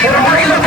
Come on, come on.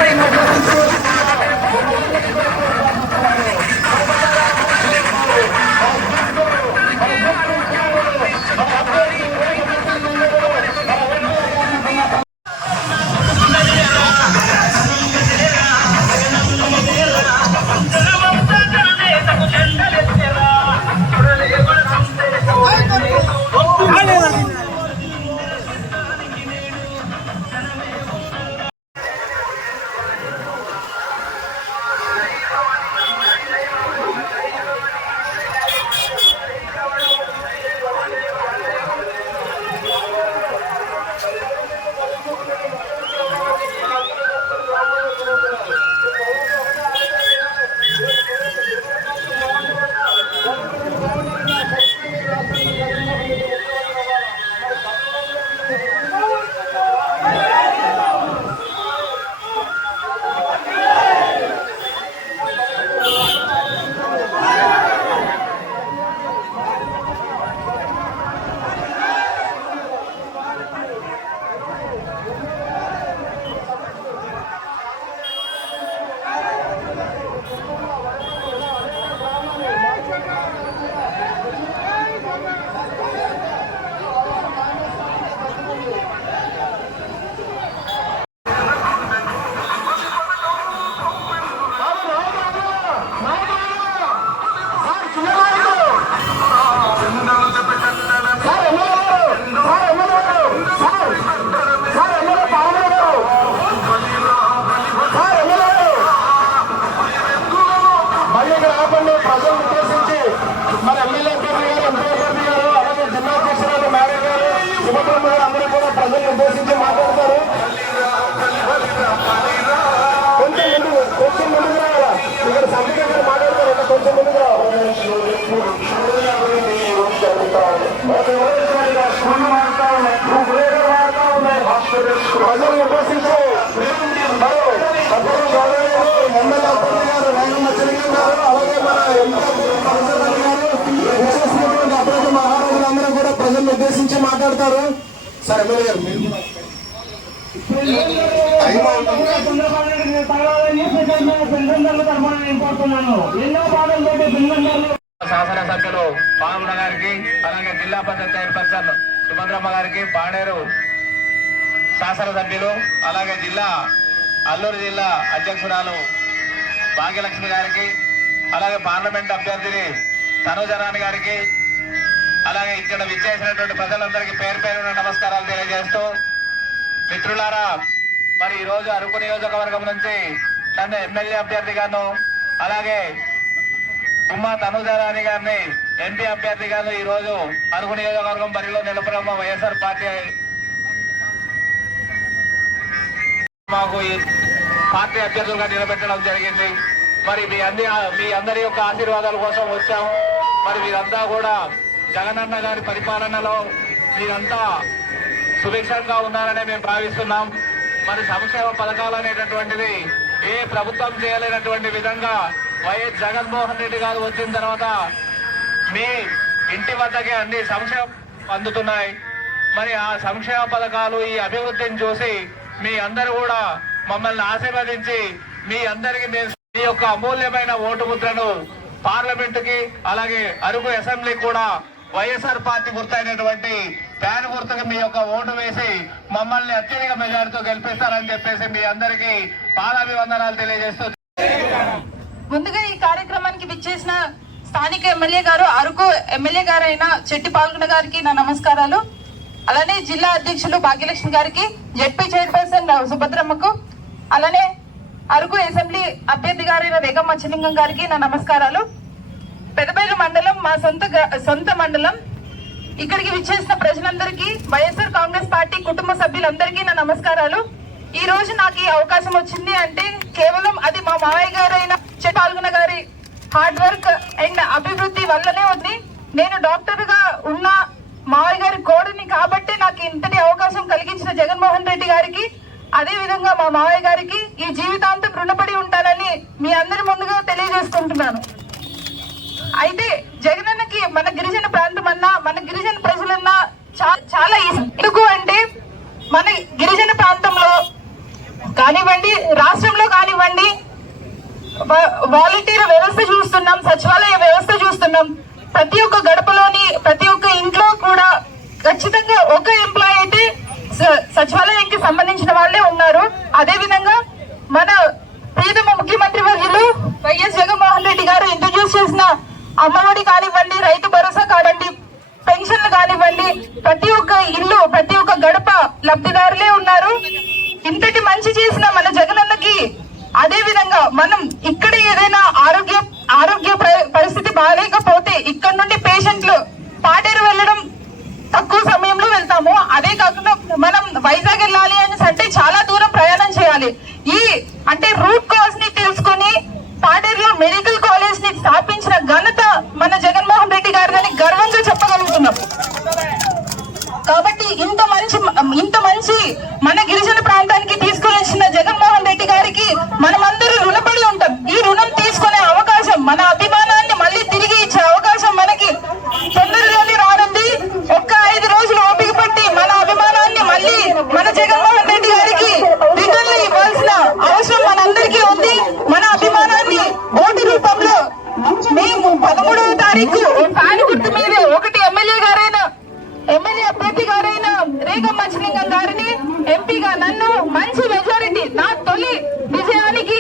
మరి MLA అభ్యర్థి గారు గారు అలాగే మన విచ్చేసినటువంటి అభ్యర్థి మహారాజులందరూ కూడా ప్రజలను ఉద్దేశించి మాట్లాడతారు. సార్ ఎమ్మెల్యే గారు మీరు ప్రజలు శాసనసభ్యులు పాల్గొన గారికి అలాగే జిల్లా పంచాయతీ చైర్పర్సన్ సుభద్రమ్మ గారికి పాడేరు శాసనసభ్యులు అలాగే జిల్లా అల్లూరు జిల్లా అధ్యక్షురాలు భాగ్యలక్ష్మి గారికి అలాగే పార్లమెంట్ అభ్యర్థిని తనుజరాణి గారికి అలాగే ఇక్కడ విచ్చేసినటువంటి ప్రజలందరికీ పేరు పేరున నమస్కారాలు తెలియజేస్తూ మిత్రులారా మరి ఈరోజు అరకు నియోజకవర్గం నుంచి నన్ను ఎమ్మెల్యే అభ్యర్థిగాను అలాగే ఉమ్మా తనుజారాణి గారిని ఎంపీ అభ్యర్థిగాను ఈరోజు అరకు నియోజకవర్గం బరిలో నిలపడం వైఎస్ఆర్ పార్టీ మాకు ఈ పార్టీ అభ్యర్థులుగా నిలబెట్టడం జరిగింది. మరి మీ అన్ని మీ అందరి యొక్క ఆశీర్వాదాల కోసం వచ్చాము. మరి మీరంతా కూడా జగనన్న గారి పరిపాలనలో మీరంతా సుభిక్షంగా ఉన్నారనే మేము భావిస్తున్నాం. మరి సంక్షేమ పథకాలు అనేటటువంటిది ఏ ప్రభుత్వం చేయలేనటువంటి విధంగా వైఎస్ జగన్మోహన్ రెడ్డి గారు వచ్చిన తర్వాత మీ ఇంటి వద్దకే అన్ని సంక్షేమ అందుతున్నాయి. మరి ఆ సంక్షేమ పథకాలు ఈ అభివృద్ధిని చూసి మీ అందరూ కూడా మమ్మల్ని ఆశీర్వదించి మీ అందరికి మేము మీ యొక్క అమూల్యమైన ఓటు ముద్రను పార్లమెంట్కి అలాగే అరుగు అసెంబ్లీ కూడా వైఎస్ఆర్ పార్టీ గుర్తైనటువంటి పేరు గుర్తుకు మీ యొక్క ఓటు వేసి మమ్మల్ని అత్యధిక మెజార్టీతో గెలిపిస్తారని చెప్పేసి మీ అందరికీ పాదాభివందనాలు తెలియజేస్తూ ముందుగా ఈ కార్యక్రమానికి విచ్చేసిన స్థానిక ఎమ్మెల్యే గారు అరకు ఎమ్మెల్యే గారు అయిన చెట్టి పాల్గొన గారికి నా నమస్కారాలు. అలానే జిల్లా అధ్యక్షులు భాగ్యలక్ష్మి గారికి జడ్పీ చైర్పర్సన్ సుభద్రమ్మకు అలానే అరకు అసెంబ్లీ అభ్యర్థి గారైన వేగం మచ్చలింగం గారికి నా నమస్కారాలు. పెదపేరు మండలం మా సొంత సొంత మండలం. ఇక్కడికి విచ్చేసిన ప్రజలందరికీ వైఎస్ఆర్ కాంగ్రెస్ పార్టీ కుటుంబ సభ్యులందరికీ నా నమస్కారాలు. ఈ రోజు నాకు ఈ అవకాశం వచ్చింది అంటే కేవలం అది మా మావయ్య గారైన పాల్గొన గారి హార్డ్ వర్క్ అండ్ అభివృద్ధి వల్లనే ఉంది. నేను డాక్టర్గా ఉన్నా ఉన్న మావయ్య గారి కోడని కాబట్టి నాకు ఇంతటి అవకాశం కలిగించిన జగన్మోహన్ రెడ్డి గారికి అదే విధంగా మా మావయ్య గారికి ఈ జీవితాంతం రుణపడి ఉంటానని మీ అందరి ముందుగా తెలియజేసుకుంటున్నాను. అయితే జగనన్నకి మన గిరిజన ప్రాంతం అన్నా మన గిరిజన ప్రజలన్నా చాలా ఎందుకు అంటే మన గిరిజన ప్రాంతంలో కానివ్వండి రాష్ట్రంలో కానివ్వండి వాలంటీర్ వ్యవస్థ చూస్తున్నాం సచివాలయ వ్యవస్థ చూస్తున్నాం. ప్రతి ఒక్క గడపలోని ప్రతి ఒక్క ఇంట్లో కూడా ఖచ్చితంగా ఒక ఎంప్లాయ్ అయితే స- సచివాలయానికి సంబంధించిన వాళ్ళే ఉన్నారు. అదే విధంగా మన ప్రీతమ ముఖ్యమంత్రి వర్యులు వైఎస్ జగన్మోహన్ రెడ్డి గారు ఇంట్రడ్యూస్ చేసిన అమ్మఒడి కానివ్వండి రైతు భరోసా కానివ్వండి పెన్షన్లు కానివ్వండి ప్రతి ఒక్క ఇల్లు ప్రతి ఒక్క గడప లబ్ధిదారులే ఉన్నారు. ఇంతటి మంచి చేసిన మన జగనన్నకి అదే విధంగా మనం ఇక్కడ ఏదైనా ఆరోగ్య ఆరోగ్య పరిస్థితి బాగాలేకపోతే ఇక్కడ నుండి పేషెంట్లు పాడేరు వెళ్ళడం తక్కువ సమయంలో వెళ్తాము. అదే కాకుండా మనం వైజాగ్ వెళ్ళాలి అని అంటే చాలా దూరం ప్రయాణం చేయాలి. ఈ అంటే రూట్ కాజ్ని తెలుసుకొని పాడేరులో మెడికల్ కాలేజ్ని స్థాపించిన ఘనత మన జగన్మోహన్ రెడ్డి గారిదని గర్వంగా చెప్పగలుగుతున్నాం. కాబట్టి ఇంత మంచి ఇంత మంచి మన గిరిజన ప్రాంతానికి తీసుకొని వచ్చిన జగన్మోహన్ రెడ్డి గారికి మనమందరం రుణపడి ఉంటాం ఈ రుణం తీసుకునే అవకాశం మన అభిమానాన్ని మళ్ళీ తిరిగి ఇచ్చే అవకాశం మనకి తొందరలోనే రానుంది ఒక్క ఐదు రోజులు ఓపిక పట్టి మన అభిమానాన్ని మళ్ళీ మన జగన్మోహన్ రెడ్డి గారికి రిటర్న్ ఇవ్వాల్సిన అవసరం మనందరికీ ఉంది మన అభిమానాన్ని ఓటు రూపంలో మేము పదమూడవ తారీఖు ఫ్యాన్ గుర్తు మీద ఒకటి ఎమ్మెల్యే గారైన ఎమ్మెల్యే అభ్యర్థి గారైన రేగ మచ్చలింగం గారిని ఎంపీగా నన్ను మంచి మెజారిటీ నా తొలి విజయానికి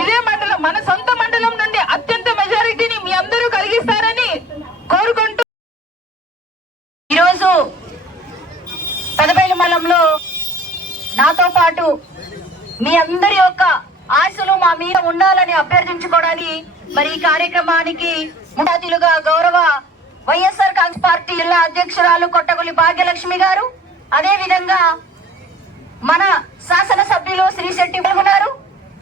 ఇదే మండలం మన సొంత మండలం నుండి అత్యంత మెజారిటీని మీ అందరూ కలిగిస్తారని కోరుకుంటూ ఈరోజు పెదబయలు మండలంలో నాతో పాటు మీ అందరి యొక్క ఆశలు మా మీద ఉండాలని అభ్యర్థించుకోవడానికి మరి ఈ కార్యక్రమానికి ముఖ్య గౌరవ వైఎస్ఆర్ కాంగ్రెస్ పార్టీ జిల్లా అధ్యక్షురాలు కొట్టగులి భాగ్యలక్ష్మి గారు అదే విధంగా మన శాసనసభ్యులు శ్రీశెట్టి ఉన్నారు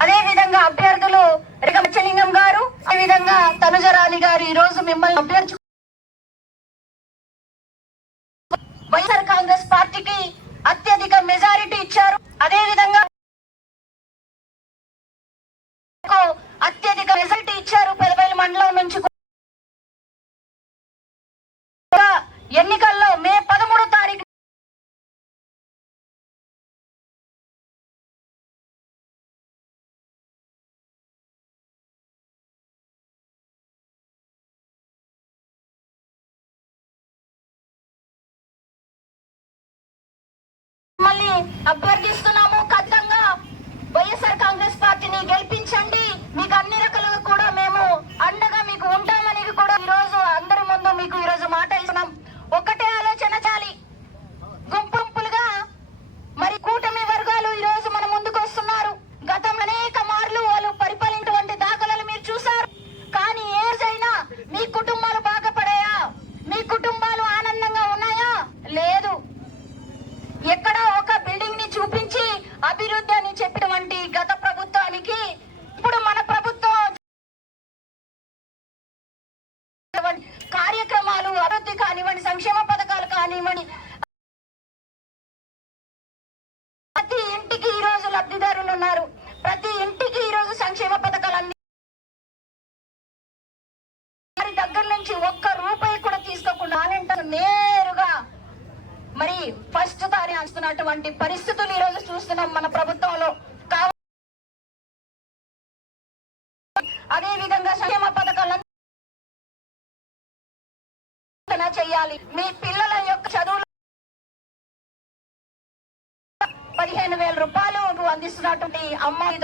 అదే విధంగా అభ్యర్థులు రిగమచ్చలింగం గారు అదే విధంగా తనుజరాణి గారు ఈ రోజు మిమ్మల్ని అభ్యర్థి వైఎస్ఆర్ కాంగ్రెస్ పార్టీకి అత్యధిక మెజారిటీ ఇచ్చారు. అదే విధంగా ఇచ్చారు పెదవేలు మండలం నుంచి ఎన్నికల్లో మే పదమూడో తారీఖు మళ్ళీ అభ్యర్థిస్తున్నాము. ఖచ్చితంగా వైఎస్ఆర్ కాంగ్రెస్ పార్టీని గెలిపించండి. మీకు అన్ని రకాల కూడా మేము అండగా మీకు ఉంటామని కూడా ఈ రోజు అందరి ముందు మీకు ఈ రోజు మాట ఇస్తున్నాం ఒకటే ఆలోచన చాలి గుంపు గుంపులుగా మరి కూటమి వర్గాలు ఈ రోజు మన ముందుకు వస్తున్నారు గతంలో అనేక మార్లు వాళ్ళు పరిపాలించినటువంటి దాఖలాలు మీరు చూసారు కానీ ఏ రోజైనా మీ కుటుంబాలు బాగుపడాయా మీ కుటుంబాలు ఆనందంగా ఉన్నాయా లేదు ఎక్కడ ఒక బిల్డింగ్ని చూపించి అభివృద్ధి అని చెప్పినటువంటి గత ప్రభుత్వానికి ఇప్పుడు మన ప్రభుత్వం కార్యక్రమాలు అభివృద్ధి కానివ్వండి సంక్షేమ పథకాలు కానివ్వండి ప్రతి ఇంటికి ఈ రోజు లబ్ధిదారులు ఉన్నారు. ప్రతి ఇంటికి ఈ రోజు సంక్షేమ పథకాలు అన్ని వారి దగ్గర నుంచి ఒక్క రూపాయి కూడా తీసుకోకుండా ఆనంటారు నేరుగా మరి ఫస్ట్ తారీ అంచుతున్నటువంటి పరిస్థితులు ఈ రోజు చూస్తున్నాం మన ప్రభుత్వంలో. అదే విధంగా సంక్షేమ పథకాలను చేయాలి? మీ పిల్లల యొక్క చదువులు అందిస్తున్నటువంటి అమ్మాయి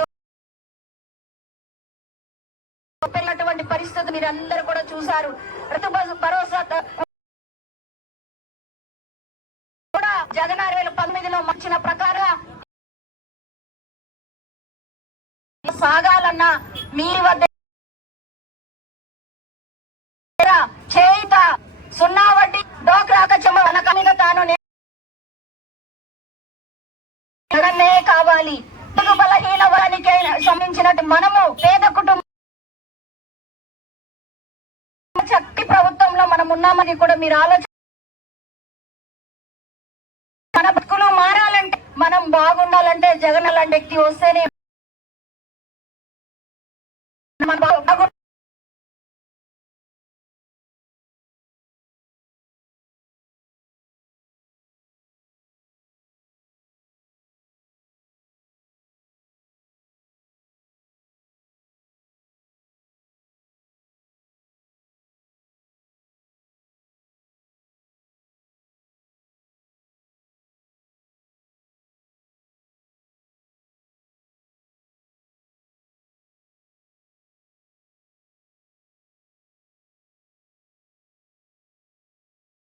పెరిగినటువంటి పరిస్థితి మీరు అందరూ కూడా చూశారు. ఋతు భరోసా కూడా జగన్ ఆరు వేల పంతొమ్మిదిలో మార్చిన ప్రకారం సాగాలన్నా మీ వద్ద కావాలి బలహీన వారికి సంబంధించినట్టు మనము పేద కుటుంబం శక్తి ప్రభుత్వంలో మనం ఉన్నామని కూడా మీరు ఆలోచన మన బతుకులు మారాలంటే మనం బాగుండాలంటే జగన్ అలాంటి వ్యక్తి వస్తేనే